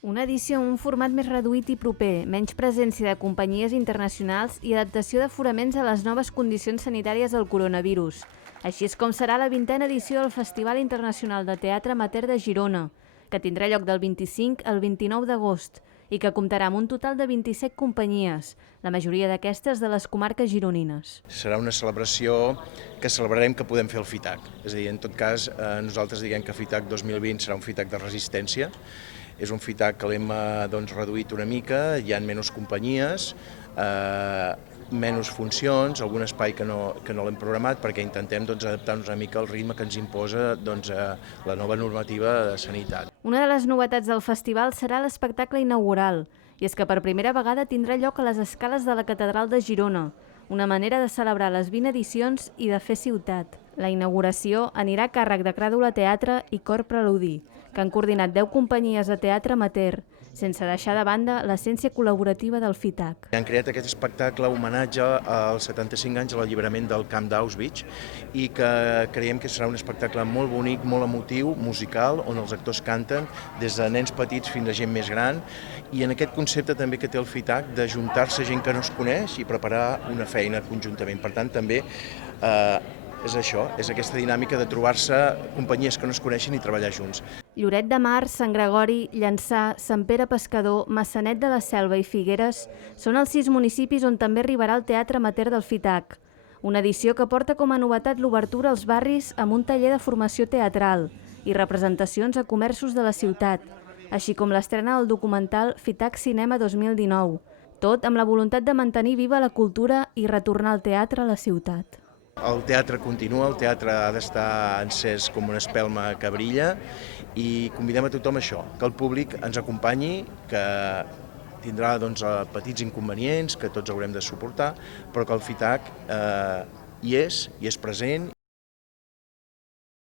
Una edició en un format més reduït i proper, menys presència de companyies internacionals i adaptació d'aforaments a les noves condicions sanitàries del coronavirus. Així és com serà la 20a edició del Festival Internacional de Teatre Amateur de Girona, que tindrà lloc del 25 al 29 d'agost i que comptarà amb un total de 27 companyies, la majoria d'aquestes de les comarques gironines. Serà una celebració que celebrarem que podem fer el FITAC. És a dir, en tot cas, nosaltres diguem que FITAC 2020 serà un FITAC de resistència. És un FITAC que l'hem reduït una mica, hi ha menys companyies, menys funcions, algun espai que no l'hem programat perquè intentem adaptar-nos una mica al ritme que ens imposa la nova normativa de sanitat. Una de les novetats del festival serà l'espectacle inaugural, i és que per primera vegada tindrà lloc a les escales de la Catedral de Girona, una manera de celebrar les 20 edicions i de fer ciutat. La inauguració anirà a càrrec de Cràdula Teatre i Cor Preludi, que han coordinat 10 companyies de teatre amateur, sense deixar de banda l'essència col·laborativa del FITAC. Han creat aquest espectacle homenatge als 75 anys de l'alliberament del camp d'Auschwitz i que creiem que serà un espectacle molt bonic, molt emotiu, musical, on els actors canten des de nens petits fins a gent més gran, i en aquest concepte també que té el FITAC d'ajuntar-se gent que no es coneix i preparar una feina conjuntament. Per tant, també és això, és aquesta dinàmica de trobar-se companyies que no es coneixen i treballar junts. Lloret de Mar, Sant Gregori, Llançà, Sant Pere Pescador, Maçanet de la Selva i Figueres són els 6 municipis on també arribarà el teatre amateur del FITAC. Una edició que porta com a novetat l'obertura als barris amb un taller de formació teatral i representacions a comerços de la ciutat, així com l'estrena del documental FITAC Cinema 2019, tot amb la voluntat de mantenir viva la cultura i retornar el teatre a la ciutat. El teatre continua, el teatre ha d'estar encès com una espelma que brilla i convidem a tothom a això, que el públic ens acompanyi, que tindrà petits inconvenients que tots haurem de suportar, però que el FITAC hi és present.